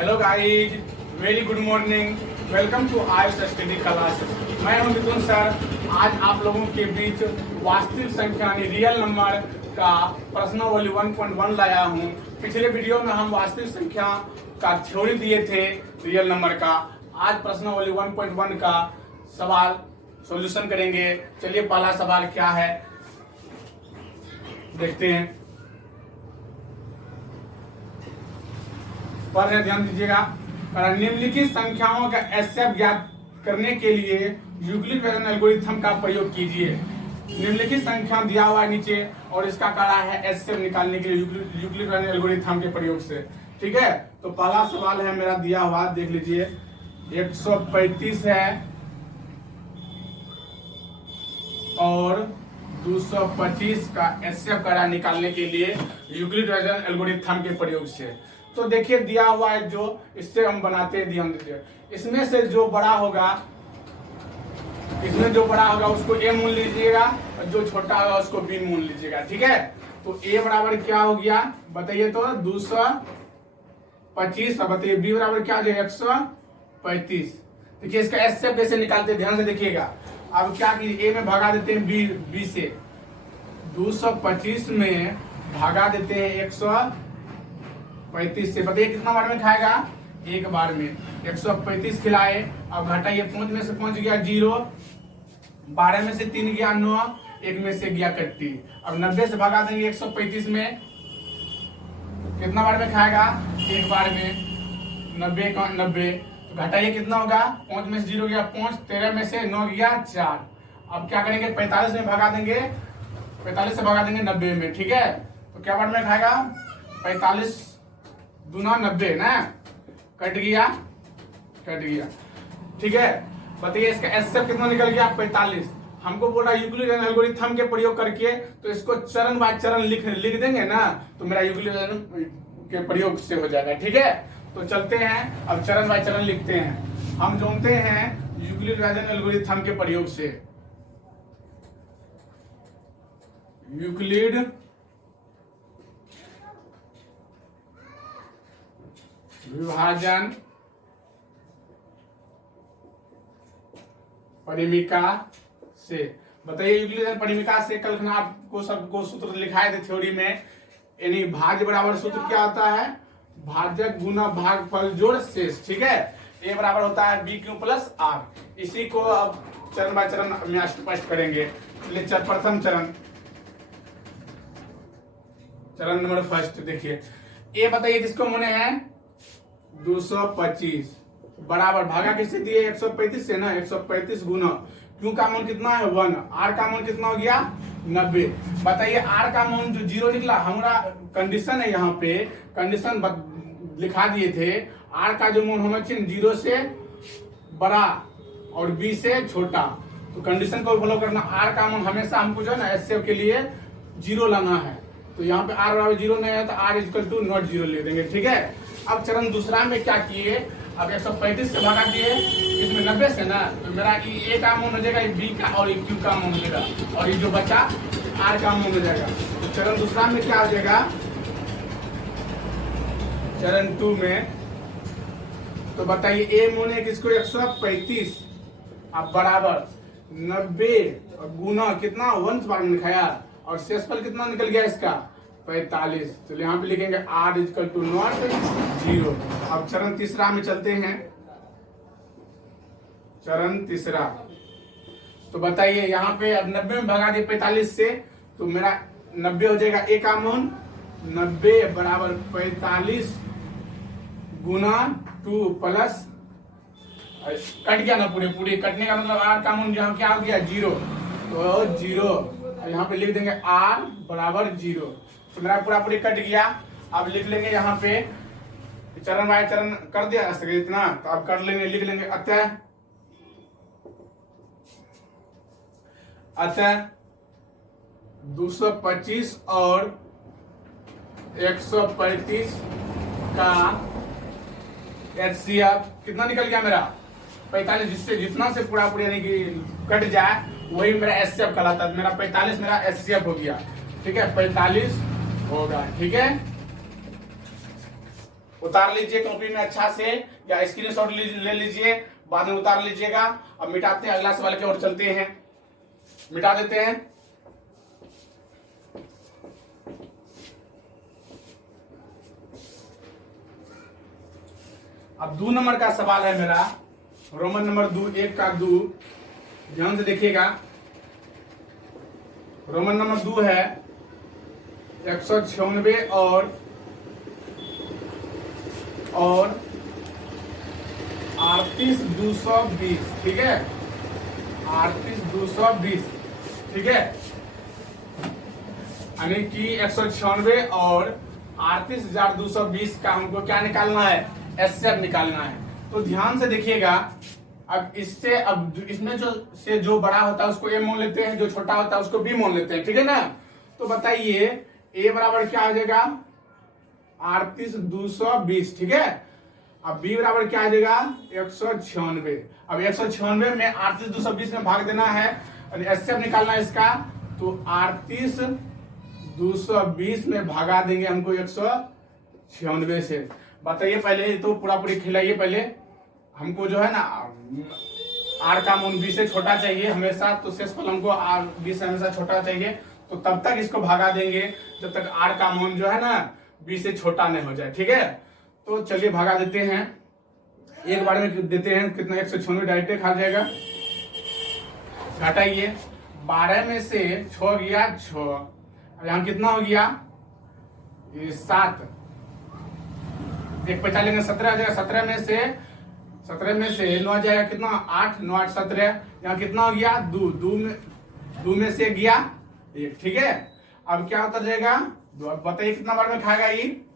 Hello guys, very good morning. Welcome to Ayush study classes. मैं हूं मिथुन sir. आज आप लोगों के बीच वास्तविक संख्या रियल नंबर का प्रश्नावली 1.1 लाया हूं। पिछले वीडियो में हम वास्तविक संख्या का थ्योरी दिए थे रियल नंबर का। आज प्रश्नावली 1.1 का सवाल सॉल्यूशन करेंगे। चलिए पहला सवाल क्या है देखते हैं। पढ़ रहे ध्यान दीजिएगा। निम्नलिखित संख्याओं का एचसीएफ ज्ञात करने के लिए यूक्लिड एल्गोरिथम का प्रयोग कीजिए। निम्नलिखित संख्या दिया हुआ है नीचे और इसका कड़ा है एचसीएफ निकालने के लिए यूक्लिड एल्गोरिथम के प्रयोग से। ठीक है, तो पहला सवाल है मेरा दिया हुआ, देख लीजिए। 135 है और 225 का एचसीएफ कड़ा निकालने के लिए यूक्लिड एल्गोरिथम के प्रयोग से। तो देखिए दिया हुआ है जो, इससे हम बनाते हैं। ध्यान दीजिए, इसमें से जो बड़ा होगा, इसमें जो बड़ा होगा उसको ए मूल लीजिएगा और जो छोटा होगा उसको बी मूल लीजिएगा। ठीक है, तो ए बराबर क्या हो गया बताइए तो 225। अब बताइए बी बराबर क्या हो जाएगा 135। देखिए इसका एचसीएफ कैसे निकालते हैं, ध्यान से देखिएगा। अब क्या कीजिए, ए में भगा देते हैं बी से। 225 में भागा देते हैं 135 से। बताइए कितना बार में खाएगा, एक बार में। 135 खिलाए, अब घटाइए, 5 में से 5 गया 0, 12 में से 3 गया 9, 1 में से गया 31। अब 90 से भगा देंगे 135 में, कितना बार में खाएगा, एक बार में। 90 घटाइए कितना होगा, 5 में से 0 गया 5, 13 में से 9 गया 4। अब क्या करेंगे, 45 में भगा देंगे, 45 से भगा देंगे 90 में। ठीक है, तो क्या बार में खाएगा, 45 दूना 90 ना, कट गया। ठीक है, बताइए इसका एचसीएफ कितना निकल गया 45। हमको बोला यूक्लिड एल्गोरिथम के प्रयोग करके, तो इसको चरण बाय चरण लिख देंगे ना, तो मेरा यूक्लिड के प्रयोग से हो जाएगा। ठीक है, तो चलते हैं अब चरण बाय चरण लिखते हैं। हम जानते हैं यूक्लिड एल्गोरिथम के प्रयोग से, यूक्लिड विभाजन परिमिका से। बताइए यूक्लिड परिमिका से कल आपको सबको सूत्र लिखाए थे थ्योरी में। यानी भाज्य बराबर सूत्र क्या होता है, भाजक गुना भागफल जोड़ शेष। ठीक है, ए बराबर होता है बी क्यू प्लस आर। इसी को अब चरण बाय चरण में स्पष्ट करेंगे। प्रथम चरण नंबर फर्स्ट देखिए। ए बताइए जिसको मने है 225 बराबर भागा किससे दिए 135 से ना, 135 गुना क्यू का मान कितना है 1, आर का मान कितना हो गया 90। बताइए आर का मान जो 0 निकला, हमारा कंडीशन है, यहाँ पे कंडीशन लिखा दिए थे। आर का जो मान होना चाहिए 0 से बड़ा और बी से छोटा, तो कंडीशन को फॉलो करना। आर का मान हमेशा हमको जो है ना एचसीएफ के लिए 0 लाना है, तो यहाँ पे आर बराबर 0 नहीं है तो आर इक्वल टू नॉट 0 ले देंगे। ठीक है, अब चरण दूसरा में क्या किए, अब 135 से भागा दिए, इसमें 90 से ना, तो मेरा ए का मान हो जाएगा, बी का और क्यू का मान हो जाएगा, और ये जो बचा आर का मान हो जाएगा। तो चरण दूसरा में क्या हो जाएगा, चरण 2 में तो बताइए ए मान है किसको 135, अब बराबर 90 गुना कितना 1 बार में लिखाया, और शेषफल कितना निकल गया इसका 45। तो यहाँ पे लिखेंगे आर इक्वल टू नॉट 0। अब चरण तीसरा में चलते हैं। चरण तीसरा तो बताइए यहाँ पे अब 90 में भगा दिए 45 से, तो मेरा 90 हो जाएगा ए का मान 90 बराबर 45 गुना 2 प्लस, कट गया ना पूरे कटने का मतलब आर का मान यहाँ क्या हो गया 0, तो 0 यहाँ पे लिख देंगे आर बराबर 0। तो मेरा पूरी कट गया। अब लिख लेंगे यहाँ पे चरण बाय चरण कर दिया इतना, तो अब कर लेंगे, लिख लेंगे अतः 225 और 135 का एचसीएफ कितना निकल गया मेरा 45, जिससे जितना से पूरा यानी कि कट जाए वही मेरा एचसीएफ कहलाता है। मेरा 45 मेरा एचसीएफ हो गया। ठीक है, 45 होगा। ठीक है, उतार लीजिए कॉपी में अच्छा से, या स्क्रीनशॉट ले लीजिए, बाद में उतार लीजिएगा। अब मिटाते हैं, अगला सवाल की ओर चलते हैं, मिटा देते हैं। अब 2 नंबर का सवाल है मेरा, रोमन नंबर 2 1 का 2, ध्यान से देखिएगा। रोमन नंबर 2 है 196 और 38,220, ठीक है, 38,220, ठीक है, यानी कि 196 और 38,220 का हमको क्या निकालना है, एचसीएफ निकालना है। तो ध्यान से देखिएगा, अब इससे, अब इसमें जो बड़ा होता है उसको ए मान लेते हैं, जो छोटा होता है उसको बी मान लेते हैं, ठीक है ना। तो बताइए ए बराबर क्या हो जाएगा, 38,220, ठीक है। अब बी बराबर क्या आ जाएगा, 196। अब 196 में 38,220 में भाग देना है और एचसीएफ निकालना है इसका, तो 38,220 में भागा देंगे हमको 196 से। बताइए पहले तो पूरा पूरी खिलाइए, पहले हमको जो है ना आर का मान बी से छोटा चाहिए हमेशा, तो शेषफल हमको आर बी से हमेशा छोटा चाहिए, तो तब तक इसको भागा देंगे जब तक आर का मान जो है ना बी से छोटा नहीं हो जाए, ठीक है। तो चलिए भागा देते हैं, एक बार में देते हैं, कितना 196 डायरेक्ट खा जाएगा। घटाइए, 12 में से 6 गया 6, यहाँ कितना हो गया 7, एक बचा लेंगे 17 आ जाएगा। 17 में से 9 आ जाएगा, कितना 8, 9 8 17, यहाँ कितना हो गया 2, 2 में से गया 1, ठीक है। अब क्या होता जाएगा 2। अब बताइए कितना बार में खाएगा ये,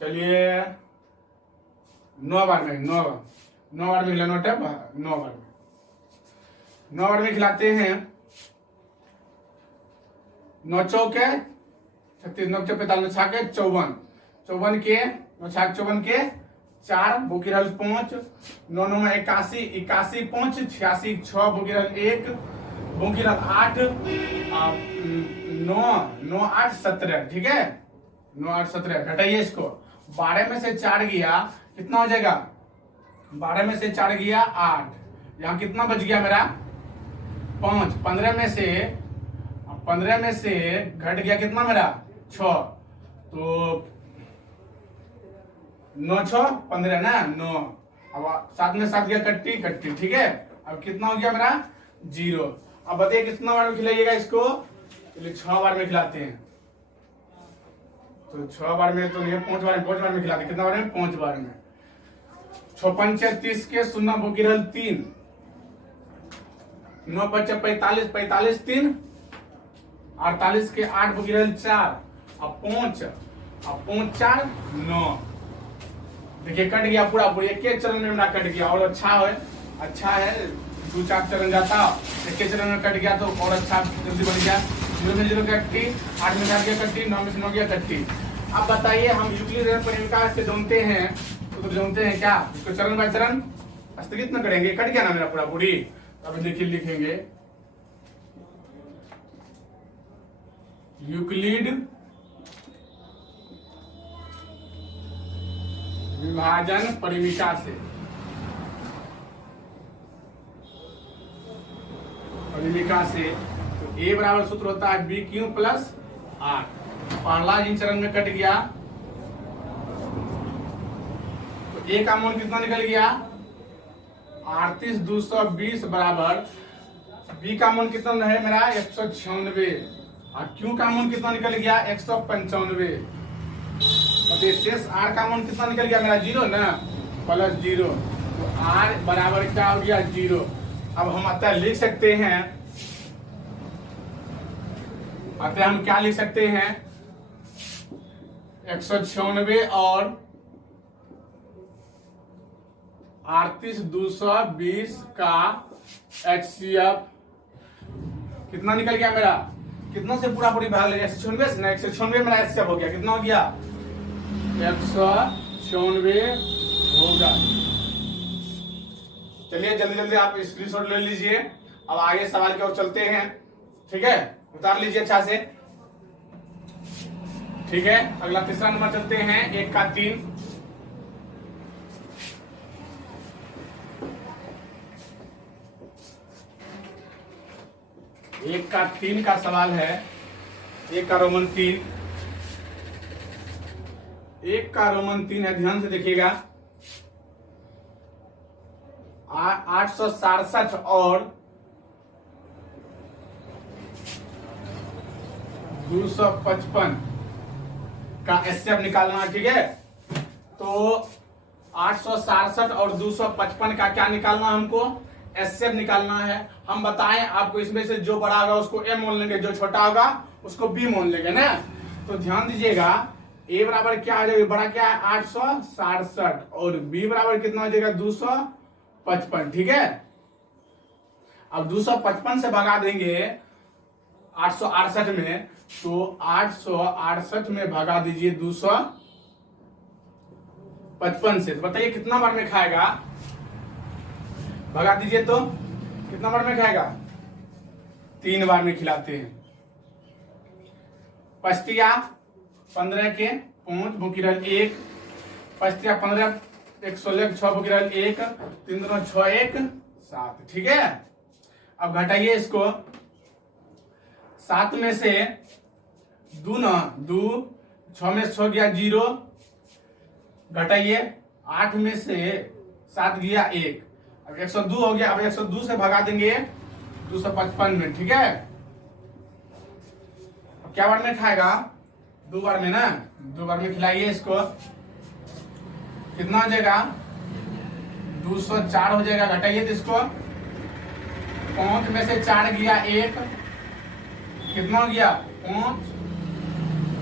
चलिए 9 बार में, 9 बार में खिलाना, 9 बार में खिलाते हैं। 9 चौके 36, 9 चौके 45, 6 के 54, 54 के 9 6 54 के 4, बोकी रहल 5, 9 9 में 81, 81 5, 86 6, बोकी रहल 1, बोकी रहल 8, 9 8 17, ठीक है, 9 8 17। घटाइए इसको, 12 में से 4 गया, कितना हो जाएगा, 12 में से 4 गया 8, यहाँ कितना बच गया मेरा 5, 15 में से घट गया कितना मेरा 6, तो 9 6 15 ना 9, अब 7 में 7 गया कट्टी कट्टी, ठीक है। अब कितना हो गया मेरा 0। अब बताइए कितना बार में खिलाइएगा इसको, चलिए 6 बार में खिलाते हैं, तो 6 बार में तो नहीं, 5 बार में खिलाते, कितना बार में 5 बार में। 6 5 30 के 0 बोकी रहल 3, 9 5 45, 45 3, 48 के 8 बोकी रहल 4, अब 5 4 9। देखिए कट गया पूरा पूरी, एक चरण में मेरा कट गया, और अच्छा है 2-4 चरण जाता, एक चरण में कट गया तो और अच्छा जल्दी बन गया। 0 में 0 कट्टी, 8 में 8 गया कट्टी, 9 में 9 गया कट्टी। अब बताइए हम यूक्लिड परिमिता से जानते हैं, तो जानते हैं क्या, इसको चरण बाय चरण स्थगित न करेंगे, कट गया ना मेरा पूरा पूरी। अब देखिए लिखेंगे यूक्लिड विभाजन परिमिता से, तो ए बराबर सूत्र होता है बी क्यू प्लस आर। पहला इन चरण में कट गया, तो ए का मान कितना निकल गया 38,220 बराबर, बी का मान कितना है मेरा 196, और क्यू का मान कितना निकल गया 195। तो शेष आर का मान कितना निकल गया मेरा 0 ना, प्लस 0, तो आर बराबर क्या हो गया 0। अब हम अतः लिख सकते हैं, अतः हम क्या लिख सकते हैं 196 और 38,220 का HCF कितना निकल गया मेरा, कितना से पूरा पूरी भाग ले 196 से ना, 196 मेरा HCF हो गया, कितना हो गया 196 होगा। चलिए जल्दी जल्दी आप स्क्रीनशॉट ले लीजिए। अब आगे सवाल की ओर चलते हैं, ठीक है, उतार लीजिए अच्छा से, ठीक है, अगला तीसरा नंबर चलते हैं, 1 का 3। एक का 3 का सवाल है। 1 का रोमन 3, 1 का रोमन 3 है, ध्यान से देखिएगा। 867 और 255 का एचसीएफ निकालना है, ठीक है। तो 867 और 255 का क्या निकालना है हमको? एचसीएफ निकालना है। हम बताएं आपको, इसमें से जो बड़ा होगा उसको ए मान लेंगे, जो छोटा होगा उसको बी मान लेंगे ना। तो ध्यान दीजिएगा, ए बराबर क्या हो जाएगा? बड़ा क्या है? 867 और बी बराबर कितना हो जाएगा? 255, ठीक है। अब 255 से भगा देंगे 868 में, तो 868 में भगा दीजिए 255 से, तो बताइए कितना बार में खाएगा? भगा दीजिए तो कितना बार में खाएगा? 3 बार में खिलाते हैं। पस्तिया 15 के 5 भूकिरल 1, पस्तिया 15 116 6 भूकिरल 1, 3 2 6 1 7, ठीक है। अब घटाइए इसको, 7 में से 2 न 2, 6 में से 6 गया 0, घटाइए 8 में से 7 गया 1, अब 102 हो गया। अब 102 से भगा देंगे 255 में, ठीक है। अब क्या बार में खाएगा? 2 बार में ना, 2 बार में खिलाइए इसको, कितना हो जाएगा? 204 हो जाएगा। घटाइए तो इसको, 5 में से 4 गया 1, कितना हो गया? 5,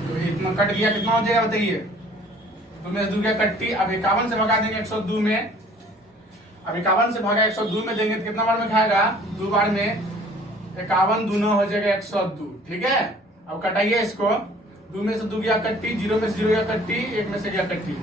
तो इतना कट गया, कितना हो जाएगा बताइए? 2 में से 2 गया कट्टी। अब 51 से भगा देंगे 102 में, अब 51 से भागा 102 में देंगे तो कितना बार में खाएगा? 2 बार में। 51 दूना हो जाएगा 102, ठीक है। अब कटाइए इसको, 2 में से 2 गया कट्टी, 0 में से 0 गया कट्टी, 1 में से गया कट्टी,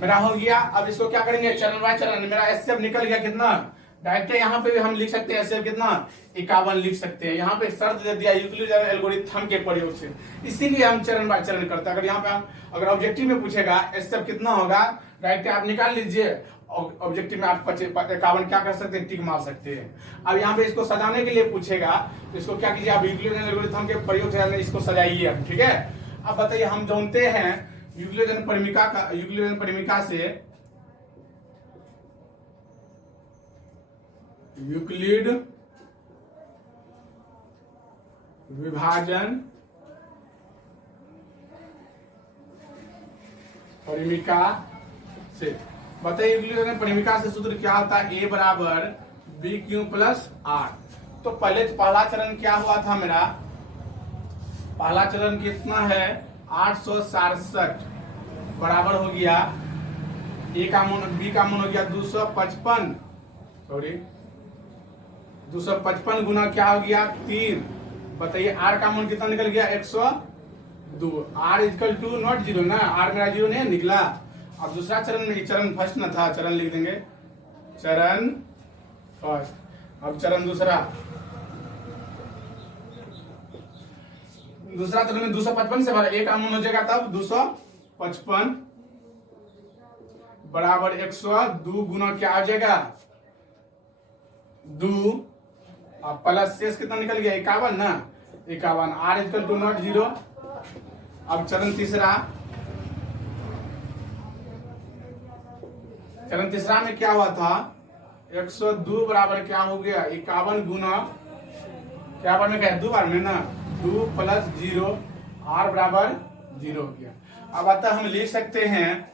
मेरा हो गया। अब इसको क्या करेंगे? चरण बाय चरण। मेरा एचसीएफ निकल गया कितना? डायरेक्ट यहाँ पे भी हम लिख सकते हैं एचसीएफ कितना? 51 लिख सकते हैं। यहाँ पे शर्त दे दिया यूक्लिड एल्गोरिथम के प्रयोग से, इसीलिए हम चरण बाय चरण करते हैं। अगर यहाँ पे हम अगर ऑब्जेक्टिव में पूछेगा एचसीएफ कितना होगा, डायरेक्ट आप निकाल लीजिए। ऑब्जेक्टिव में आप 51 क्या कर सकते हैं? टिक मार सकते हैं। अब यहाँ पे इसको सजाने के लिए पूछेगा, तो इसको क्या कीजिए? आप यूक्लिड एल्गोरिथम के प्रयोग से इसको सजाइए अब, ठीक है। अब बताइए, हम जानते हैं यूक्लिडियन परिमिका का, यूक्लिडियन परिमिका से यूक्लिड विभाजन परिमिका से, बताइए यूक्लिडियन परिमिका से सूत्र क्या होता है? ए बराबर बी क्यू प्लस आर। तो पहले पहला चरण क्या हुआ था मेरा? पहला चरण कितना है? 867 बराबर हो गया, ए का मान बी का मान हो गया 255, सॉरी 255 गुना क्या हो गया? 3। बताइए आर का मान कितना निकल गया? 102। आर इक्वल टू नॉट 0 ना, आर मेरा 0 नहीं निकला। अब दूसरा चरण में, चरण फर्स्ट ना था, चरण लिख देंगे, चरण फर्स्ट। अब चरण दूसरा, दूसरा चरण में 255 से भरा, एक मान हो जाएगा तब 255 बराबर 102 गुना क्या हो जाएगा? 2, अब प्लस शेष कितना निकल गया? 51 ना, 51। R equal to not 0। अब चरण तीसरा, चरण तीसरा में क्या हुआ था? 102 बराबर क्या हो गया? 51 गुना क्या बार में क्या? 2 बार में ना, 2 प्लस 0, आर बराबर 0 हो गया। अब अतः हम लिख सकते हैं,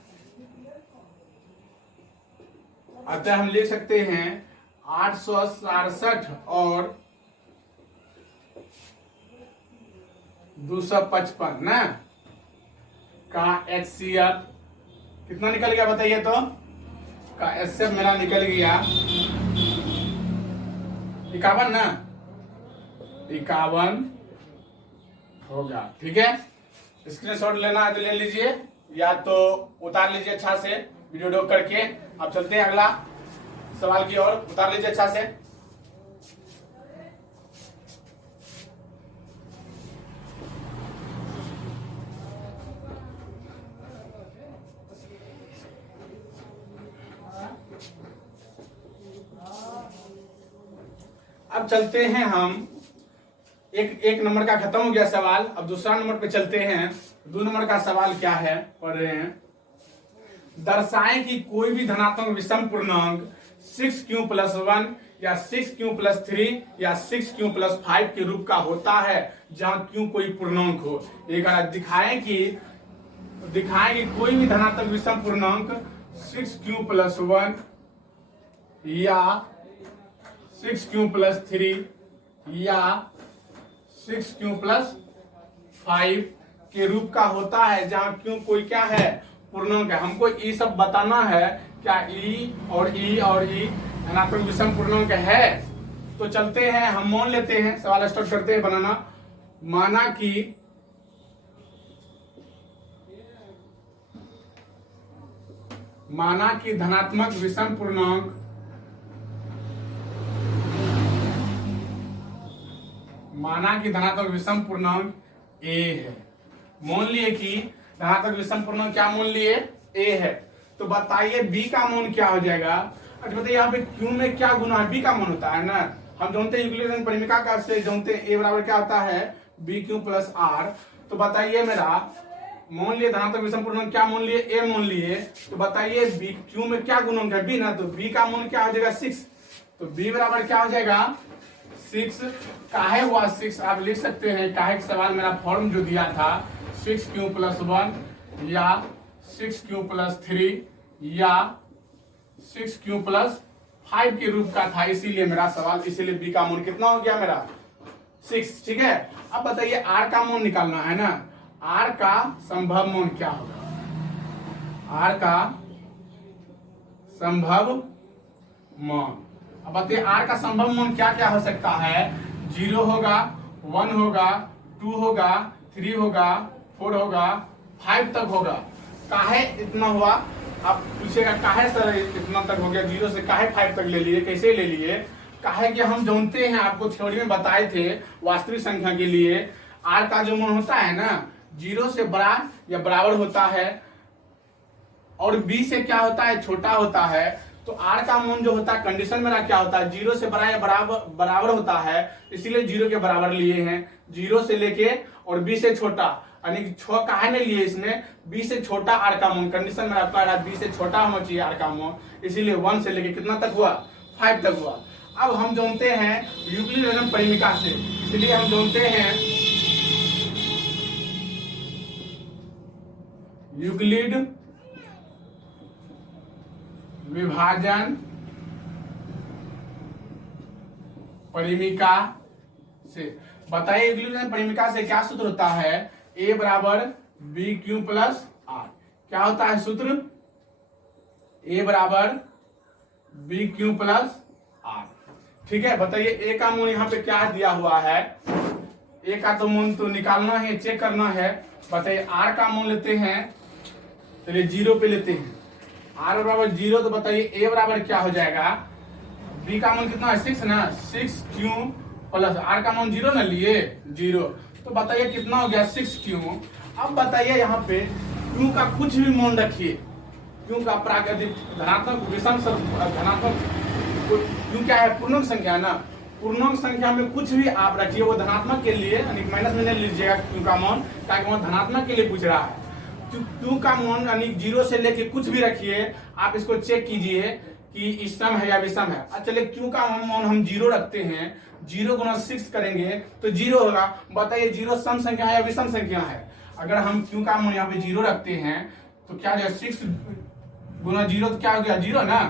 अतः हम लिख सकते हैं 867 और 255 ना का एचसीएफ कितना निकल गया बताइए तो? का एचसीएफ मेरा निकल गया 51 ना, 51 होगा, ठीक है। स्क्रीनशॉट लेना है तो ले लीजिए, या तो उतार लीजिए अच्छा से वीडियो डॉक करके। अब चलते हैं अगला सवाल की ओर, उतार लीजिए अच्छा से। अब चलते हैं हम, एक नंबर का खत्म हो गया सवाल। अब दूसरा नंबर पे चलते हैं। 2 नंबर का सवाल क्या है, पढ़ रहे हैं। दर्शाएं कि कोई भी धनात्मक विषम पूर्णांक 6q + 1 या 6q + 3 या 6q + 5 के रूप का होता है जहां q कोई पूर्णांक हो। एक दिखाएं कि कोई भी धनात्मक विषम पूर्णांक 6q + 1 या 6q + 3 या 6q + 5 के रूप का होता है जहां q कोई क्या है, पूर्णांक है। हमको ये सब बताना है, क्या ई और ई धनात्मक विषम पूर्णांक है। तो चलते हैं, हम मान लेते हैं, सवाल स्टार्ट करते हैं बनाना। माना कि धनात्मक विषम पूर्णांक a है। मान लिए कि धनात्मक विषम पूर्णांक क्या मान लिए, a है। तो बताइए b का मान क्या हो जाएगा। अच्छा बताइए यहाँ पे q में क्या गुना है, b का मान होता है ना। हम जानते हैं यूक्लिडियन परिमिका का से जानते हैं a बराबर क्या होता है, bq + r। तो बताइए मेरा, मान लिए धनात्मक विषम पूर्णांक क्या मान लिए, a मान लिए। तो बताइए b q में क्या गुणक है, b ना। तो b का मान क्या हो जाएगा, 6। तो b बराबर क्या हो जाएगा, 6। काहे हुआ 6 आप लिख सकते हैं, काहे का सवाल मेरा फॉर्म जो दिया था 6q + 1 या 6q + 3 या 6q + 5 के रूप का था, इसीलिए मेरा सवाल, इसीलिए b का मान कितना हो गया मेरा, 6। ठीक है। अब बताइए r का मान निकालना है ना। r का संभव मान क्या होगा, r का संभव मान। अब बताइए r का संभव मान क्या क्या हो सकता है। 0 होगा, 1 होगा, 2 होगा, 3 होगा, 4 होगा, 5 तक होगा। काहे इतना हुआ, आप पूछेगा काहे सर इतना तक हो गया, 0 से काहे 5 तक ले लिए, कैसे ले लिए। काहे कि हम जानते हैं, आपको थ्योरी में बताए थे, वास्तविक संख्या के लिए r का जो मान होता है ना, 0 से बड़ा या बराबर होता है और b से क्या होता है, छोटा होता है। तो r का मान जो होता है, कंडीशन मेरा क्या होता है, 0 से बड़ा या बराबर होता है, इसीलिए 0 के बराबर लिए हैं। 0 से लेके और b से छोटा, यानी कि 6 काहे ने लिए इसमें, b से छोटा r का मान। कंडीशन मेरा कह रहा है b से छोटा होना चाहिए r का मान, इसीलिए 1 से लेके कितना तक हुआ, 5 तक हुआ। अब हम जानते हैं यूक्लिडियन परिमिका से, इसलिए हम जानते हैं यूक्लिड विभाजन परिमिका से। बताइए यूक्लिडियन परिमिका से क्या सूत्र होता है, a बराबर bq + r। क्या होता है सूत्र, a बराबर bq + r। ठीक है। बताइए a का मान यहाँ पे क्या दिया हुआ है, a का तो मान तो निकालना है, चेक करना है। बताइए r का मान लेते हैं, चलिए 0 पे लेते हैं, r बराबर 0। तो बताइए a बराबर क्या हो जाएगा, b का मान कितना है, 6 ना, 6q + r का मान 0 ना लिए, 0। तो बताइए कितना हो गया, 6q। अब बताइए यहाँ पे q का कुछ भी मान रखिए, q का प्राकृतिक धनात्मक विषम धनात्मक q क्या है, पूर्णांक संख्या ना। पूर्णांक संख्या में कुछ भी आप रखिए, वो धनात्मक के लिए, यानी माइनस में नहीं लीजिएगा q का मान, ताकि वो धनात्मक के लिए पूछ रहा है। q का मान यानी 0 से लेके कुछ भी रखिए, आप इसको चेक कीजिए कि सम है या विषम है। चलिए q का मान हम 0 रखते हैं, 0 गुना 6 करेंगे तो 0 होगा। बताइए 0 सम संख्या है या विषम संख्या है। अगर हम q का मान यहाँ पे 0 रखते हैं तो क्या हो जाएगा, 6 गुना 0 तो क्या हो गया, 0 ना,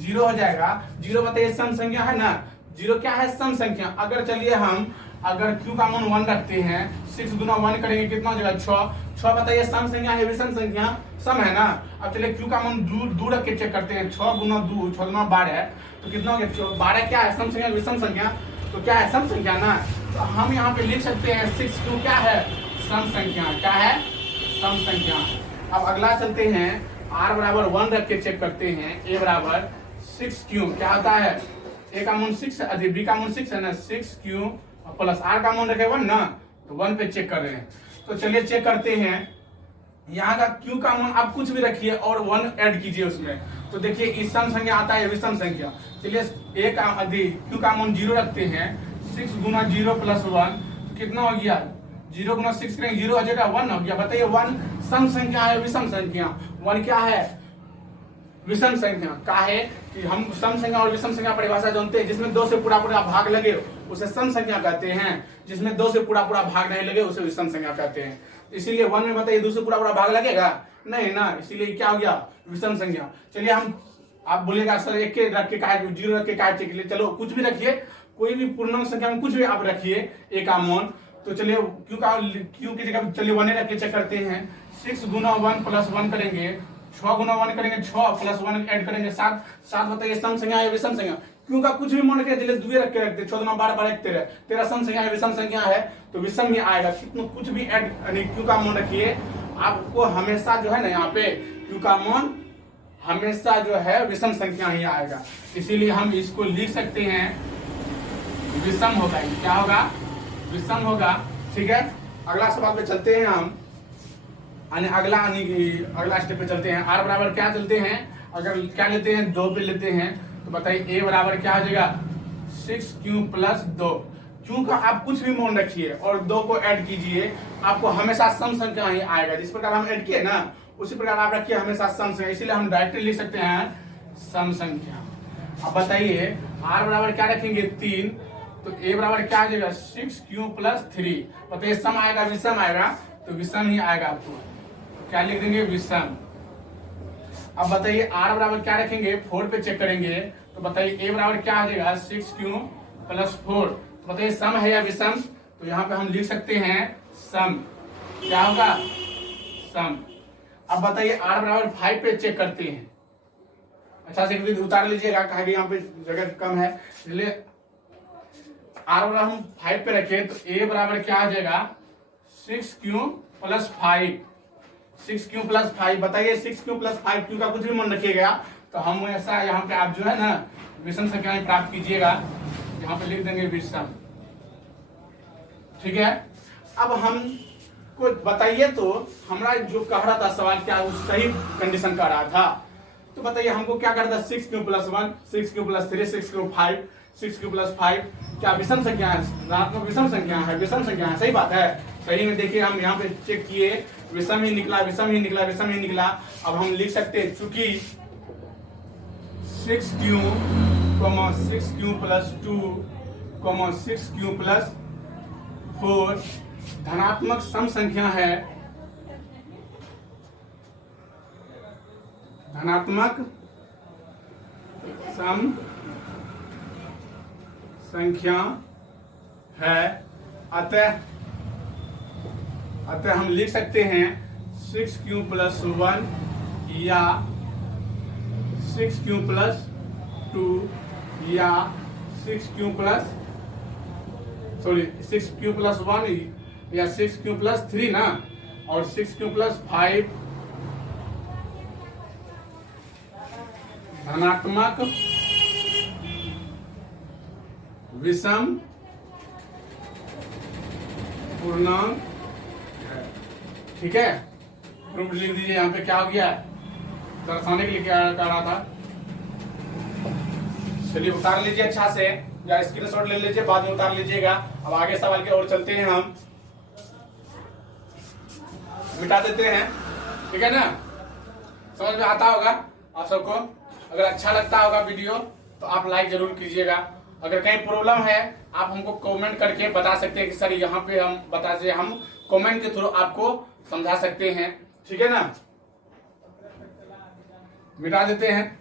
0 हो जाएगा। 0 बताइए सम संख्या है ना, 0 क्या है, सम संख्या। अगर चलिए हम अगर q का मान 1 रखते हैं, 6 गुना 1 करेंगे कितना हो जाएगा, 6। 6 बताइए सम संख्या है विषम संख्या, सम है ना। अब चलिए q का मान दूर रख के चेक करते हैं, 6 गुना 2, 6 गुना 12, तो कितना हो गया, 12 क्या है, सम संख्या विषम संख्या, तो क्या है, सम संख्या ना। तो हम यहाँ पे लिख सकते हैं 6q क्या है, सम संख्या, क्या है, सम संख्या। अब अगला चलते हैं, r बराबर 1 रख के चेक करते हैं, a बराबर 6q क्या होता है, a का मान 6 है, b का मान 6 है ना, 6q + r का मान रखे 1 ना, तो 1 पे चेक कर रहे हैं। तो चलिए चेक करते हैं, यहाँ का q का मान आप कुछ भी रखिए और 1 ऐड कीजिए उसमें, तो देखिए इस सम संख्या आता है विषम संख्या। चलिए ए का क्यू का मान 0 रखते हैं। 6 गुना 0 प्लस 1 तो कितना हो गया? 0 गुना 6 करेंगे 0 हो जाएगा 1 हो गया। बताइए 1 सम संख्या है विषम संख्या? 1 क्या है? विषम संख्या। का है कि हम सम संख्या और विषम संख्या परिभाषा जानते हैं, जिसमें 2 से पूरा पूरा भाग लगे उसे सम संख्या कहते हैं, जिसमें 2 से पूरा पूरा भाग नहीं लगे उसे विषम संख्या कहते हैं। इसीलिए 1 में बताइए 2 से पूरा पूरा भाग लगेगा नहीं ना, इसीलिए क्या हो गया? विषम संख्या। चलिए हम आप बोलेगा सर एक के रख के काट 0 रख के काटने के लिए, चलो कुछ भी रखिए, कोई भी पूर्णांक संख्या में कुछ भी आप रखिए ए का मान। तो चलिए क्यू की जगह चलिए 1 रख के चेक करते हैं। 6 गुना 1 प्लस 1 करेंगे, 6 गुना 1 करेंगे 6 प्लस 1 ऐड करेंगे 7। 7 बताइए सम संख्या है विषम संख्या? क्यों का कुछ भी मान के चलिए 2 रख के रखते, 14 9 12 12 13 13 सम संख्या है विषम संख्या है तो विषम ही आएगा। कितना कुछ भी ऐड यानी क्यू का मान रखिए, आपको हमेशा जो है ना यहाँ पे क्यू का मान हमेशा जो है विषम संख्या ही आएगा। इसीलिए हम इसको लिख सकते हैं विषम होगा। क्या होगा? विषम होगा। ठीक है, अगला सवाल पे चलते हैं हम। अगला स्टेप पे चलते हैं। आर बराबर क्या चलते हैं? अगर क्या लेते हैं 2 पे लेते हैं तो बताइए ए बराबर क्या हो जाएगा? 6q plus 2। क्यों का आप कुछ भी मान रखिए और 2 को ऐड कीजिए, आपको हमेशा सम संख्या ही आएगा। जिस प्रकार हम ऐड किए ना उसी प्रकार आप रखिए हमेशा सम संख्या, इसीलिए हम डायरेक्टली लिख सकते हैं सम संख्या। अब बताइए आर बराबर क्या रखेंगे? 3, तो ए बराबर क्या आ जाएगा? 6q plus 3। बताइए सम आएगा विषम आएगा? तो विषम ही आएगा। आपको क्या लिख देंगे? विषम। अब बताइए आर बराबर क्या रखेंगे? 4 पे चेक करेंगे तो बताइए ए बराबर क्या आ जाएगा? 6q plus 4। तो बताइए सम है या विषम? तो यहाँ पे हम लिख सकते हैं सम। क्या होगा? सम। अब बताइए आर बराबर 5 पे चेक करते हैं। अच्छा से उतार लीजिएगा, कहा कि यहाँ पे जगह कम है, इसलिए आर बराबर हम 5 पे रखें तो ए बराबर क्या आ जाएगा? 6q plus 5। 6q plus 5। बताइए 6q प्लस 5 क्यू का कुछ भी मन रखिएगा तो हम ऐसा यहाँ पे आप जो है ना विषम संख्याएं प्राप्त कीजिएगा। यहाँ पे लिख देंगे विषम। ठीक है, अब हम को बताइए तो हमारा जो कह रहा था सवाल क्या उस सही कंडीशन का रहा था। तो बताइए हमको क्या करता है? 6q plus 1, 6q plus 3, 6q 5, 6q plus 5 क्या विषम संख्या है? ऋणात्मक विषम संख्या है, विषम संख्या है। सही बात है। सही में देखिए हम यहाँ पे चेक किए, विषम ही निकला, विषम ही निकला, विषम ही निकला। अब हम लिख सकते हैं चूंकि 6q, 6q plus 2, 6q plus 4 धनात्मक सम संख्या है, धनात्मक सम संख्या है। अतः हम लिख सकते हैं 6q प्लस 1 या 6q प्लस 2 या 6q प्लस 1 या 6q प्लस 3 ना, और 6q प्लस 5 धनात्मक विषम पूर्णांक है। ठीक है, प्रूफ लिख दीजिए। यहाँ पे क्या हो गया? दर्शाने के लिए क्या कर रहा था? चलिए उतार लीजिए अच्छा से, या स्क्रीनशॉट ले लीजिए, बाद में उतार लीजिएगा। अब आगे सवाल की ओर चलते हैं। हम मिटा देते हैं। ठीक है ना, समझ में आता होगा आप सबको। अगर अच्छा लगता होगा वीडियो तो आप लाइक जरूर कीजिएगा। अगर कहीं प्रॉब्लम है आप हमको कमेंट करके बता सकते हैं कि सर यहाँ पे हम बता दीजिए, हम कमेंट के थ्रू आपको समझा सकते हैं। ठीक है ना, मिटा देते हैं।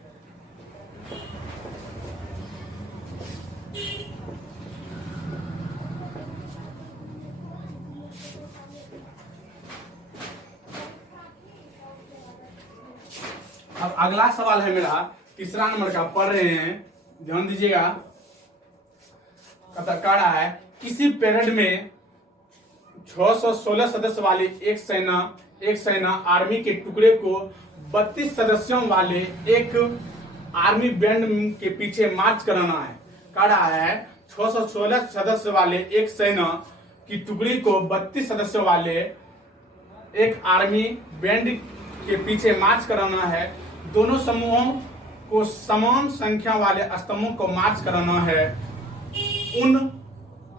अब अगला सवाल है मेरा तीसरा नंबर का, पढ़ रहे हैं, ध्यान दीजिएगा। कह रहा है किसी परेड में 616 सदस्य वाली एक सेना आर्मी के टुकड़े को 32 सदस्यों वाले एक आर्मी बैंड के पीछे मार्च कराना है। कह रहा है 616 सदस्य वाले एक सेना की टुकड़ी को 32 सदस्यों वाले एक आर्मी बैंड के पीछे मार्च कराना है। दोनों समूहों को समान संख्या वाले स्तंभों को मार्च कराना है, उन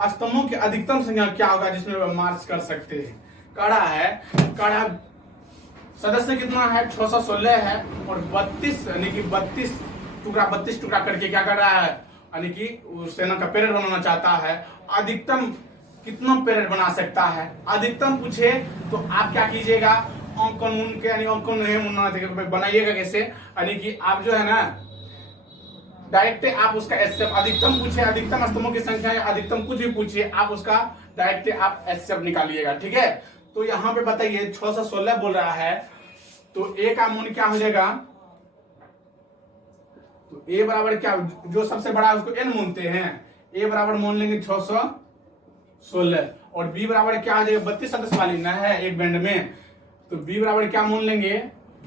स्तंभों की अधिकतम संख्या क्या होगा जिसमें वह मार्च कर सकते हैं। कड़ा सदस्य कितना है, 616 है, और 32 यानी कि 32 टुकड़ा करके क्या कर रहा है, यानी कि सेना का पेरेड बनाना चाहता है। अधिकतम कितना पेरेड बना सकता है, अधिकतम पूछे तो आप क्या कीजिएगा, अंकन के यानी अंकन नहीं बनाइएगा कैसे, यानी कि आप जो है ना डायरेक्ट आप उसका एचसीएफ, अधिकतम पूछे, अधिकतम स्तंभों की संख्या या अधिकतम कुछ भी पूछिए, आप उसका डायरेक्ट आप एचसीएफ निकालिएगा। ठीक है, तो यहाँ पे बताइए 616 बोल रहा है, तो ए का मूल्य क्या हो जाएगा, तो ए बराबर क्या, जो सबसे बड़ा है उसको एन मानते हैं, ए बराबर मान लेंगे 616, और बी बराबर क्या आ जाएगा, 32 सदस्य वाली ना है एक बैंड में, तो बी बराबर क्या मान लेंगे,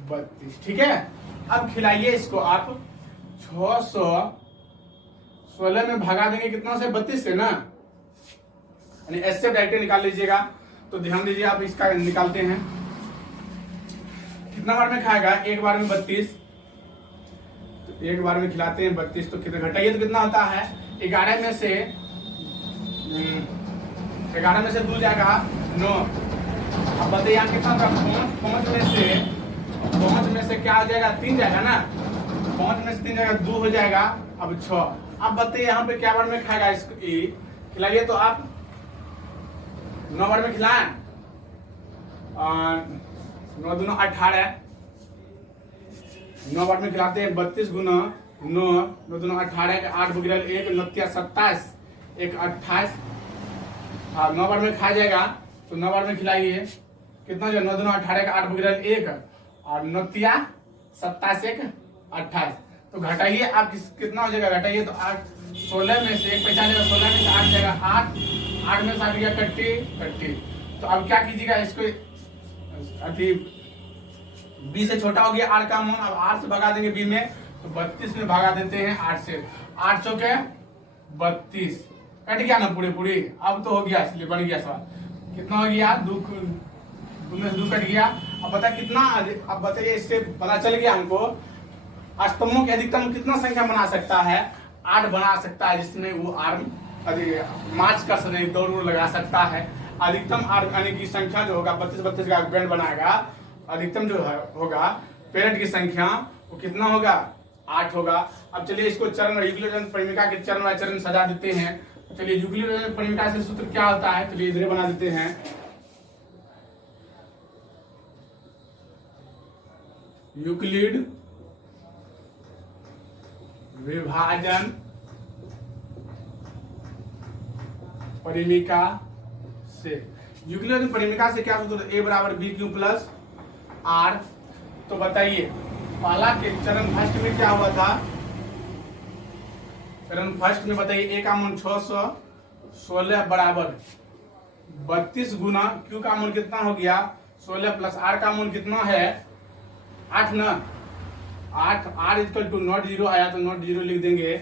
32। ठीक है, अब खिलाइए इसको आप 616 में भगा देंगे कितना से, 32 से ना, यानी ऐसे डायरेक्ट निकाल लीजिएगा। तो ध्यान दीजिए, आप इसका निकालते हैं, कितना बार में खाएगा, एक बार में 32, तो एक बार में खिलाते हैं 32, तो कितना घटाइए तो कितना होता है, 11 में से 2 जाएगा 9। अब बताइए यहाँ कितना होगा, 5 में से क्या हो जाएगा, 3 जाएगा ना, 5 में से 3 जाएगा, 2 हो जाएगा, अब 6। अब बताइए यहाँ पे क्या बार में खाएगा, इसको खिलाइए तो आप 9 बार में खिलाएं, 9 दूना 18, 9 बार में खिलाते हैं, 32 गुना 9, 9 दूना 18, 8 बगिरल 1, 9 27, 1 28, 9 बार में खा जाएगा, तो 9 बार में खिलाइए, कितना जो 9 दूना 18 का 8 बगिरल 1, और 9 27, 1 28, तो घटाइए आप कितना हो जाएगा, घटाइए तो 8, 16 में से 1 पैसा जाएगा, 16 में से 8 जाएगा, 8 में से 8 गया कट्टी। तो अब क्या कीजिएगा, इसको अभी बी से छोटा हो गया आर का मान, अब आर से भगा देंगे बी में, तो 32 में भगा देते हैं 8 से, 8 चौके 32, कट गया ना पूरी, अब तो हो गया, इसलिए बन गया सवाल, कितना हो गया, 2 में से 2 कट गया। अब बता कितना, अब बताइए, इससे पता चल गया हमको स्तंभों की अधिकतम कितना संख्या बना सकता है, 8 बना सकता है, जिसमें वो आर्म मार्च कर सकते, दौड़ लगा सकता है। अधिकतम आर्म यानी की संख्या जो होगा 32 का बैंड बनाएगा, अधिकतम जो होगा पेरेड की संख्या वो कितना होगा, 8 होगा। अब चलिए इसको चरण यूक्लिड परिमिका के चरण सजा देते हैं। चलिए यूक्लिड परिमिका से सूत्र क्या होता है, चलिए इधर बना देते हैं, यूक्लिड विभाजन परिमिका से, यूक्लिड परिमिका से क्या सूत्र, ए बराबर बी क्यू प्लस आर। तो बताइए पहला के चरण फर्स्ट में क्या हुआ था, चरण फर्स्ट में बताइए ए का मान 616 बराबर 32 गुना क्यू का मान कितना हो गया 16 प्लस आर का मान कितना है 8 ना, 8, आर इक्वल टू नॉट 0 आया तो नॉट 0 लिख देंगे।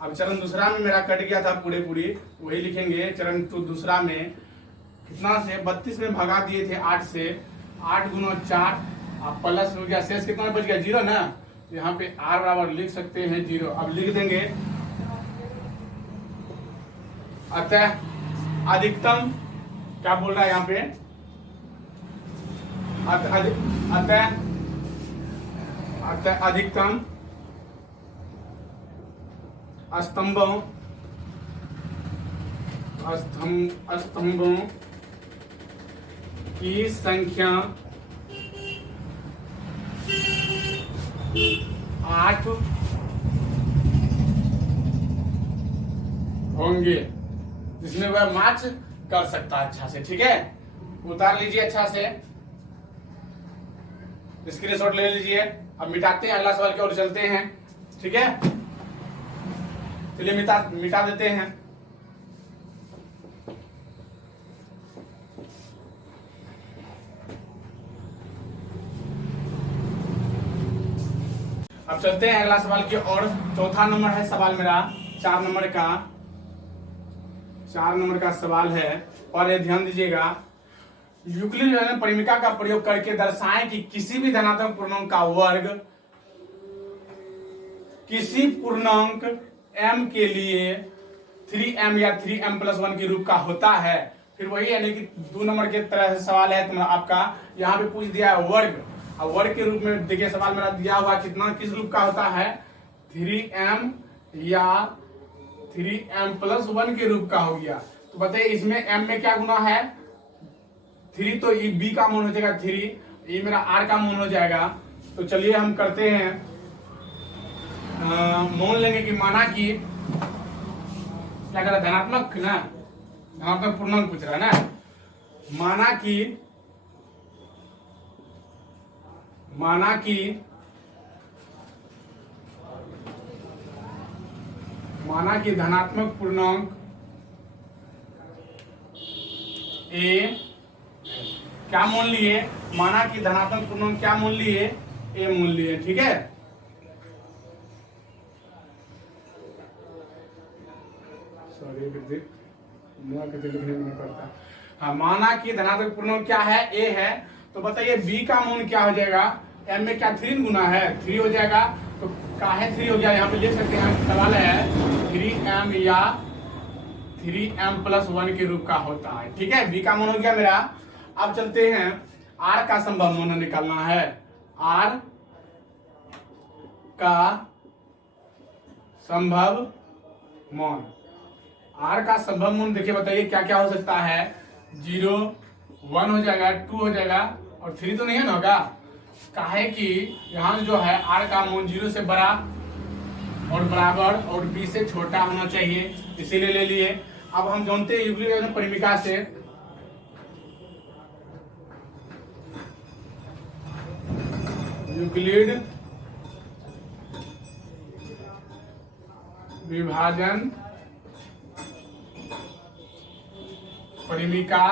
अब चरण दूसरा में मेरा कट गया था पूरी वही लिखेंगे। चरण दूसरा में कितना से 32 में भगा दिए थे 8 से, 8 गुना 4 अब प्लस हो गया, शेष कितना बच गया 0 ना, यहाँ पे आर बराबर लिख सकते हैं 0। अब लिख देंगे अतः अधिकतम क्या बोल रहा है यहाँ पे, अतः अधिकतम स्तंभों की संख्या 8 होंगे जिसमें वह मार्च कर सकता है अच्छा से। ठीक है, उतार लीजिए अच्छा से, स्क्रीनशॉट ले लीजिए। अब मिटाते हैं, अगला सवाल की ओर चलते हैं। ठीक है, चलिए मिटा देते हैं। अब चलते हैं अगला सवाल की ओर। चौथा नंबर है सवाल मेरा, 4 नंबर का सवाल है और ये ध्यान दीजिएगा। यूक्लिड परिमिका का प्रयोग करके दर्शाएं कि किसी भी धनात्मक पूर्णांक का वर्ग किसी पूर्णांक m के लिए 3m या 3m+1 के रूप का होता है। फिर वही यानी कि 2 नंबर के तरह से सवाल है तुम्हारा आपका, यहाँ पे पूछ दिया है वर्ग। अब वर्ग के रूप में देखिए सवाल मेरा दिया हुआ कितना किस रूप का होता है, 3m या 3m+1 के रूप का हो गया। तो बताइए इसमें m में क्या गुना है, 3, तो ये b का मान हो जाएगा 3, ये मेरा r का मान हो जाएगा। तो चलिए हम करते हैं, मान लेंगे कि माना कि क्या करा, धनात्मक ना, धनात्मक पूर्णांक पूछ रहा है ना। माना कि धनात्मक पूर्णांक a क्या मान लिए, माना कि धनात्मक पूर्णांक क्या मान लिए, a मान लिए, ठीक है। सॉरी लिखने में नहीं पड़ता। हाँ, माना कि धनात्मक पूर्णांक क्या है, a है। तो बताइए b का मान क्या हो जाएगा, m में क्या 3 गुना है, 3 हो जाएगा। तो काहे 3 हो गया, यहाँ पे लिख सकते हैं, सवाल है 3m या 3m+1 के रूप का होता है, ठीक है। b का मान हो गया मेरा। अब चलते हैं r का संभव मान निकालना है। r का संभव मान, r का संभव मान देखिए, बताइए क्या क्या हो सकता है, 0, 1 हो जाएगा, 2 हो जाएगा और 3 तो नहीं है ना होगा। काहे कि यहाँ जो है r का मान 0 से बड़ा और बराबर और b से छोटा होना चाहिए, इसीलिए ले लिए। अब हम जानते हैं यूक्लिड परिमिका से, यूक्लिड विभाजन परिमिका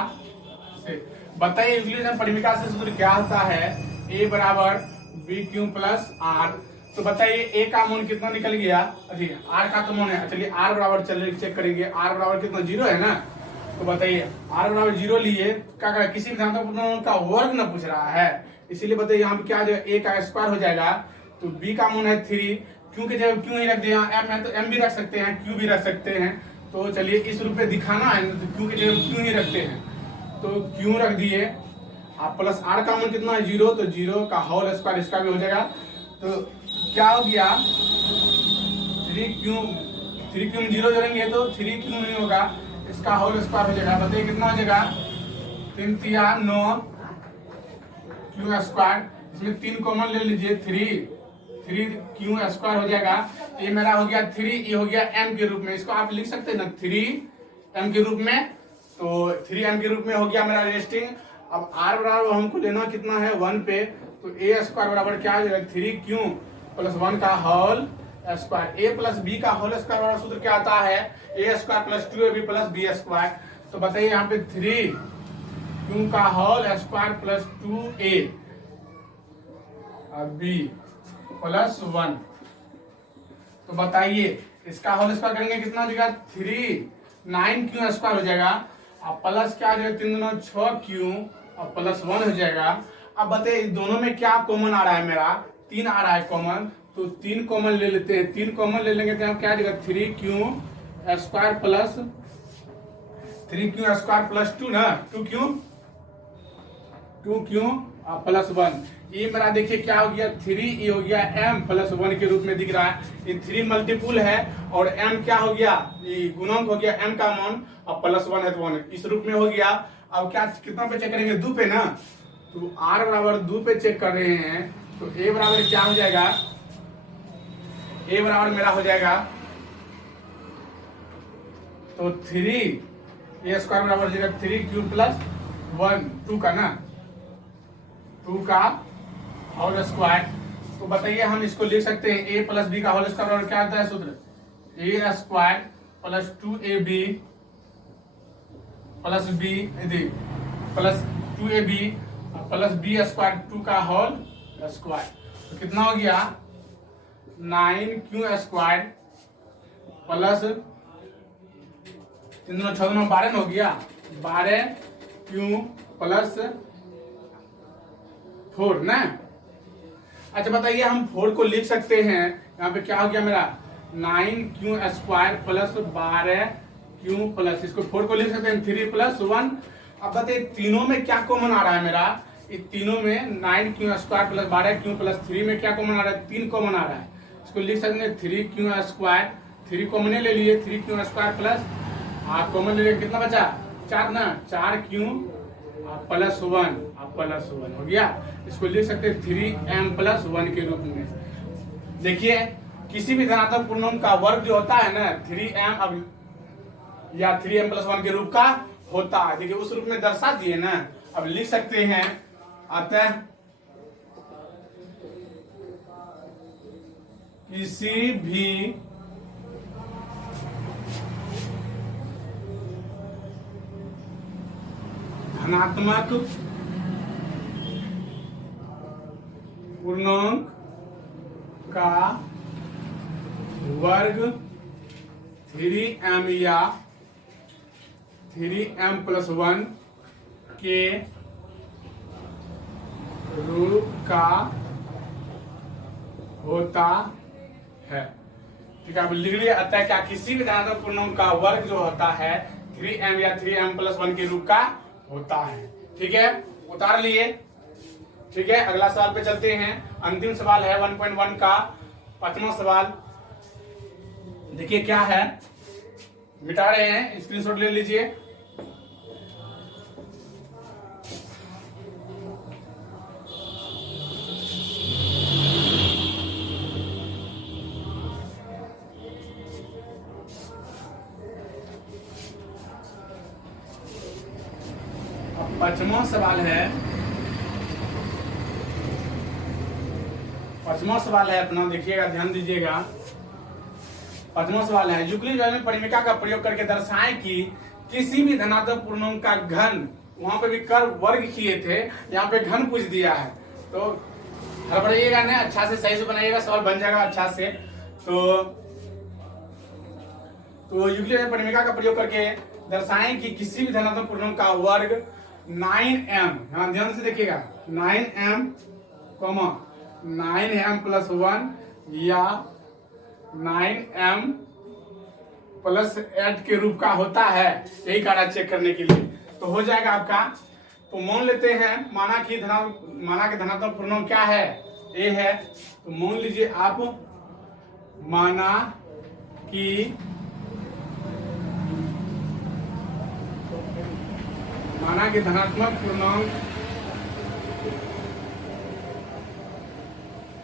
से, बताइए यूक्लिड परिमिका से सूत्र क्या होता है, a बराबर bq प्लस r। तो बताइए a का मान कितना निकल गया, अरे r का तो मान है, चलिए r बराबर चलिए चेक करेंगे, r बराबर कितना 0 है ना। तो बताइए r बराबर 0 लिए, क्या करें, किसी भी धनात्मक पूर्णांक का वर्ग न पूछ रहा है, इसीलिए बताइए यहाँ पे क्या जो a का स्क्वायर हो जाएगा। तो b का मान है 3, क्योंकि जब क्यों नहीं रख दिया, m है तो m भी रख सकते हैं, q भी रख सकते हैं। तो चलिए इस रूप में दिखाना है, तो क्योंकि जब क्यों नहीं रखते हैं तो क्यों रख दिए। आप प्लस r का मान कितना है 0, तो 0 का होल स्क्वायर इसका भी हो जाएगा। तो क्या हो गया, 3 क्यों 0 जोड़ेंगे तो 3 क्यों नहीं होगा, इसका होल स्क्वायर हो जाएगा। बताइए कितना हो जाएगा, 3 तिया 9 क्यू स्क्वायर, इसमें 3 कॉमन ले लीजिए, 3 क्यू स्क्वायर हो जाएगा। ये मेरा हो गया 3, ये हो गया m के रूप में, इसको आप लिख सकते हैं ना 3m के रूप में। तो 3m के रूप में हो गया मेरा रेस्टिंग। अब r बराबर हमको लेना कितना है 1 पे, तो a स्क्वायर बराबर क्या हो जाएगा, 3q प्लस 1 का whole square. a plus b का होल स्क्वायर वाला सूत्र क्या आता है, a square plus 2ab plus b square. तो बताइए यहाँ पे 3q का होल स्क्वायर प्लस 2a और b प्लस 1। तो बताइए इसका होल स्क्वायर करेंगे कितना हो जाएगा, 9q स्क्वायर हो जाएगा। अब प्लस क्या हो जाएगा, 3 दूना 6q और प्लस 1 हो जाएगा। अब बताइए दोनों में क्या कॉमन आ रहा है, मेरा 3 आ रहा है कॉमन, तो 3 कॉमन ले लेते हैं। 3 कॉमन ले लेंगे तो क्या आ जाएगा, 3q square plus 3q square plus 2 ना, 2q प्लस 1। ये मेरा देखिए क्या हो गया, 3, ये हो गया m प्लस 1 के रूप में दिख रहा है। ये 3 मल्टीपुल है और m क्या हो गया, ये गुणक हो गया, m का मान और प्लस 1 है तो 1 इस रूप में हो गया। अब क्या कितना पे चेक करेंगे, 2 पे ना, तो r बराबर 2 पे चेक कर रहे हैं। तो a बराबर क्या हो जाएगा, a बराबर मेरा हो जाएगा तो 3 a स्क्वायर बराबर हो जाएगा 3q प्लस 1 2 का ना, 2 का होल स्क्वायर। तो बताइए हम इसको लिख सकते हैं a प्लस b का होल स्क्वायर और क्या आता है सूत्र, a square plus 2ab plus b plus 2ab plus b square 2 का होल स्क्वायर। तो कितना हो गया, 9q स्क्वायर प्लस 3 6 12 हो गया, 12q प्लस 4 ना। अच्छा बताइए, हम 4 को लिख सकते हैं, यहाँ पे क्या हो गया मेरा 9q² प्लस 12q प्लस, इसको 4 को लिख सकते हैं 3 + 1। अब बताइए तीनों में क्या कॉमन आ रहा है मेरा, इस तीनों में 9q² प्लस 12q प्लस 3 में क्या कॉमन आ रहा है, 3 कॉमन आ रहा है। इसको लिख सकते हैं 3q², 3 कॉमन ले लिए, 3q² प्लस आप कॉमन ले लिए, कितना बचा 4 ना, 4q प्लस 1 हो गया। इसको लिख सकते हैं 3m + 1 के रूप में। देखिए किसी भी धनात्मक पूर्णांक का वर्ग जो होता है ना 3m अब या 3m + 1 के रूप का होता है। देखिए उस रूप में दर्शा दिए ना, अब लिख सकते हैं अतः किसी भी धनात्मक पूर्णांक का वर्ग 3m या 3m + 1 के रूप का होता है। ठीक है, अब लिख लिए अतः क्या किसी भी धनात्मक पूर्णांक का वर्ग जो होता है 3m या 3m + 1 के रूप का होता है। ठीक है, उतार लिए। ठीक है, अगला सवाल पे चलते हैं। अंतिम सवाल है 1.1 का 5वां सवाल। देखिए क्या है, मिटा रहे हैं, स्क्रीनशॉट ले लीजिए। पांचवा सवाल है, पांचवा सवाल है अपना, देखिएगा ध्यान दीजिएगा। पांचवा सवाल है यूक्लिड में परिमिका का प्रयोग करके दर्शाएं कि किसी भी धनात्मक पूर्णांक का घन, वहां पे भी कर वर्ग किए थे, यहाँ पे घन पूछ दिया है, तो हड़बड़ाइएगा ना, अच्छा से सही से बनाइएगा, सवाल बन जाएगा अच्छा से। तो यूक्लिड में परिमिका का प्रयोग करके दर्शाएं कि किसी भी धनात्मक पूर्णांक का वर्ग 9m, ध्यान से देखिएगा 9m, 9m + 1 या 9m + 8 के रूप का होता है, यही कार्य चेक करने के लिए तो हो जाएगा आपका। तो मान लेते हैं, माना कि धनात्मक पूर्णांक क्या है, a है, तो मान लीजिए आप, माना कि धनात्मक पूर्णांक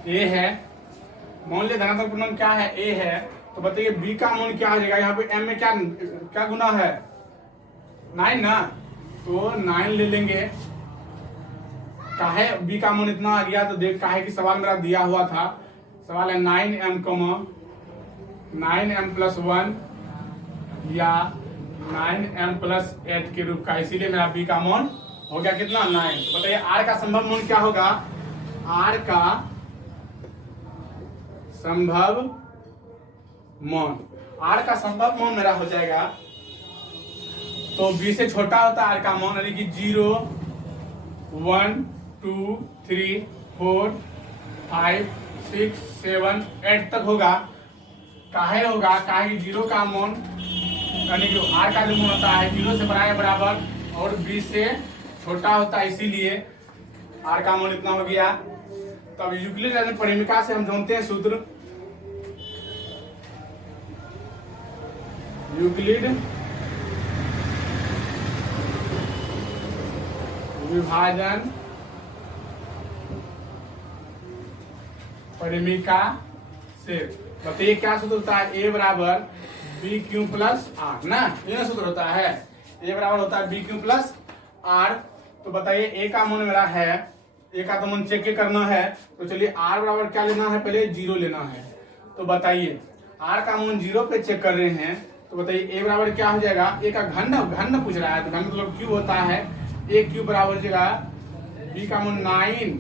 a है, मान लीजिए धनात्मक पूर्णांक क्या है, a है, तो बताइए b का मान क्या हो जाएगा, यहाँ पे m में क्या गुना है 9 ना, तो 9 ले लेंगे। काहे b का मान इतना आ गया, तो देख काहे कि सवाल मेरा दिया हुआ था, सवाल है 9m, 9m + 1 या 9m + 8 के रूप का, इसीलिए मेरा b का मान हो गया कितना 9। तो बताइए r का संभव मान क्या होगा, r का संभव मान, r का संभव मान मेरा हो जाएगा, तो b से छोटा होता है r का मान, यानी कि 0 1 2 3 4 5 6 7 8 तक होगा। काहे होगा, काहे कि 0 का मान यानी कि r का जो मान होता है 0 से बड़ा या बराबर और b से छोटा होता है, इसीलिए r का मान इतना हो गया। तो अब यूक्लिड यानी परिमिका से हम जानते हैं सूत्र, यूक्लिड विभाजन परिमिका से, बताइए क्या सूत्र होता है, a बराबर bq + r ना, ये सूत्र होता है, a बराबर होता है bq + r। तो बताइए a का मान मेरा है, a का तो मान चेक करना है, तो चलिए r बराबर क्या लेना है, पहले 0 लेना है। तो बताइए r का मान 0 पे चेक कर रहे हैं, तो बताइए a बराबर क्या हो जाएगा, a का घन पूछ रहा है, तो घन मतलब q होता है, a q बराबर हो जाएगा b का मान 9,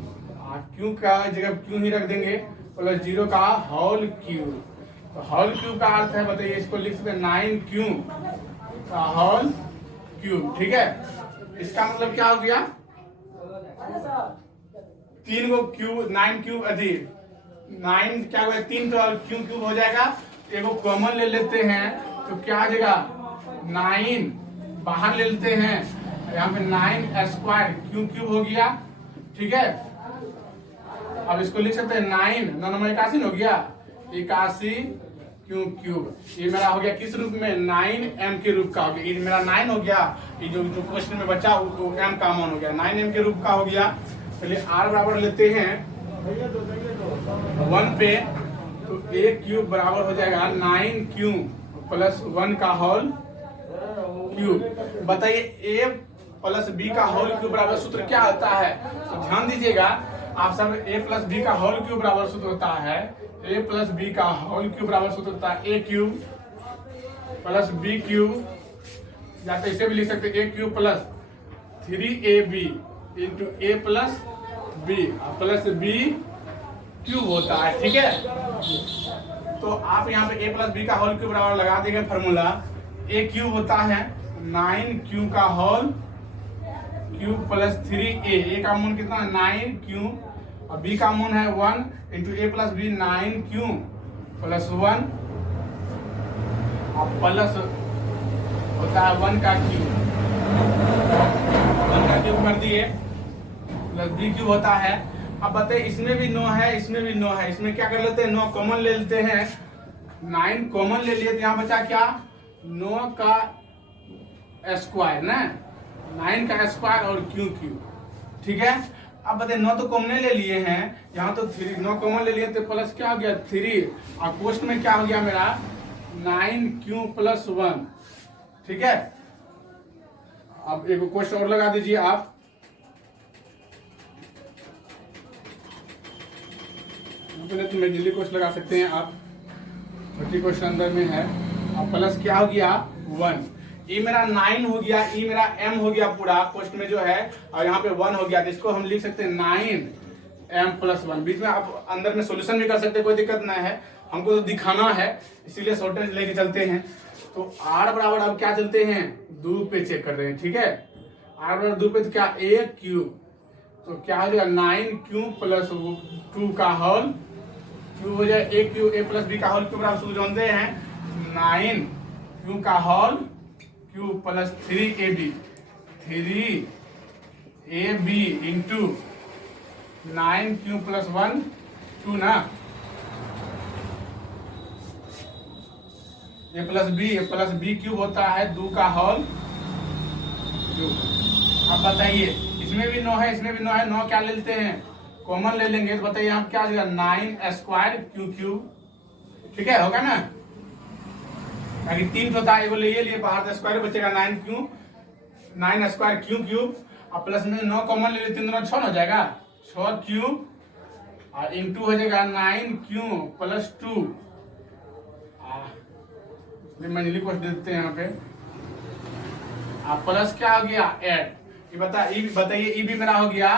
q का जगह q ही रख देंगे, प्लस 0 का होल क्यूब। तो होल क्यूब का अर्थ है, बताइए इसको लिख सकते हैं 9q का होल क्यूब। ठीक है, इसका मतलब क्या हो गया, तीन को क्यूब 9 क्यूब अधिक 9 क्या होगा 3 तो क्यूब हो जाएगा। एक को कॉमन ले लेते हैं तो क्या आ जाएगा 9 बाहर ले लेते हैं, यहाँ पे 9 स्क्वायर क्यूब हो गया। ठीक है, अब इसको लिख सकते हैं 9 9 81 हो गया 81 क्यूब। ये मेरा हो गया किस रूप में 9m के रूप का हो गया। ये मेरा 9 हो गया, ये जो क्वेश्चन में बचा वो m का मान हो गया 9m के रूप का हो गया। चलिए r बराबर लेते हैं 1 पे, तो a क्यूब बराबर हो जाएगा 9 क्यूब प्लस 1 का होल क्यूब। बताइए a प्लस b का होल क्यूब बराबर सूत्र क्या होता है, तो ध्यान दीजिएगा आप सब। a प्लस b का होल क्यूब बराबर सूत्र होता है a प्लस b का होल क्यूब बराबर सूत्र होता है a cube plus b cube, या तो इसे भी लिख सकते हैं a cube plus 3ab into a plus b plus b cube होता है। ठीक है, तो आप यहाँ पे a प्लस b का होल क्यूब बराबर लगा देंगे फॉर्मूला। a क्यूब होता है 9 क्यूब का होल क्यूब प्लस 3a का मूल कितना 9 क्यूब और b का मूल है 1 into a plus b 9 cube plus 1 और प्लस होता है 1 का क्यूब कर दिए प्लस b क्यूब होता है। अब बताइए इसमें भी 9 है, इसमें भी 9 है, इसमें क्या कर लेते हैं 9 कॉमन ले लेते हैं। 9 कॉमन ले लिए तो यहाँ बचा क्या 9 का स्क्वायर ना 9 का स्क्वायर और क्यूब। ठीक है, अब बताइए 9 तो कॉमन ले लिए हैं, यहाँ तो 9 कॉमन ले लिए तो प्लस क्या हो गया 3 और क्वेश्चन में क्या हो गया मेरा 9 क्यूब प्लस 1। ठीक है, अब एक क्वेश्चन और लगा दीजिए आप। तो जल्दी क्वेश्चन लगा सकते हैं आप, 30 क्वेश्चन अंदर में है। अब प्लस क्या हो गया 1, ये मेरा 9 हो गया, ये मेरा m हो गया पूरा क्वेश्चन में जो है, और यहाँ पे 1 हो गया, जिसको हम लिख सकते हैं 9m प्लस 1। बीच में आप अंदर में सॉल्यूशन भी कर सकते हैं, कोई दिक्कत नहीं है, हमको तो दिखाना है इसीलिए शॉर्टेज लेके चलते हैं। तो r बराबर अब क्या चलते हैं 2 पे चेक कर रहे हैं। ठीक है, r बराबर 2 पे तो क्या a क्यूब, तो क्या हो जाएगा 9 क्यूब प्लस 2 का होल क्यूब हो जाए a cube a plus b का होल क्यूब आप सूत्र जानते हैं 9 क्यूब का whole cube plus 3ab into 9 cube plus 1 2 ना a प्लस b क्यूब होता है 2 का होल क्यूब। अब बताइए इसमें भी 9 है, इसमें भी 9 है, 9 क्या ले लेते हैं कॉमन ले लेंगे, तो बताइए आप क्या आ जाएगा 9 स्क्वायर क्यूब। ठीक है, होगा ना, ताकि 3 होता है, ले लिए बाहर से स्क्वायर बचेगा 9 स्क्वायर क्यूब और प्लस में 9 कॉमन ले लिए 3 2 6 हो जाएगा 6 क्यूब और इंटू हो जाएगा 9 क्यूब प्लस 2। मंजिली को देते हैं यहाँ पे, प्लस क्या हो गया 8। ये बताइए ये भी मेरा हो गया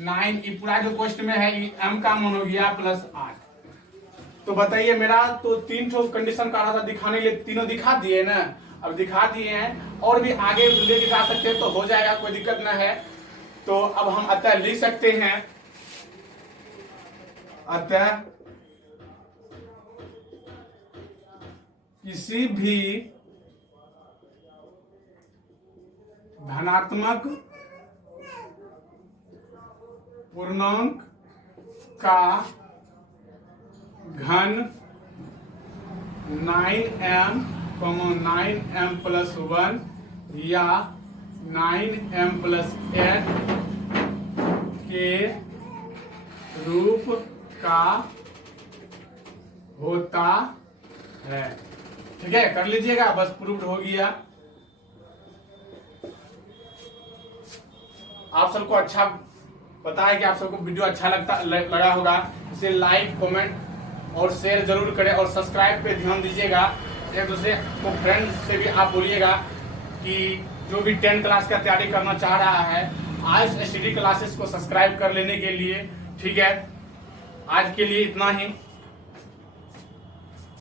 9, ये पूरा जो क्वेश्चन में है ये m का मान हो गया प्लस 8। तो बताइए मेरा तो 3 ठो कंडीशन का रहा था दिखाने के लिए, तीनों दिखा दिए ना, अब दिखा दिए हैं और भी आगे लेके जा सकते हैं तो हो जाएगा, कोई दिक्कत ना है। तो अब हम अतः लिख सकते हैं, अतः किसी भी धनात्मक पूर्णांक का घन 9m प्लस 1 या 9m प्लस 8 के रूप का होता है। ठीक है, कर लीजिएगा, बस प्रूव्ड हो गया। आप सबको अच्छा पता है कि आप सबको वीडियो अच्छा लगा होगा, इसे लाइक कमेंट और शेयर जरूर करें और सब्सक्राइब पे ध्यान दीजिएगा। एक दूसरे को फ्रेंड से भी आप बोलिएगा कि जो भी 10 क्लास का तैयारी करना चाह रहा है आज स्टडी क्लासेस को सब्सक्राइब कर लेने के लिए। ठीक है, आज के लिए इतना ही।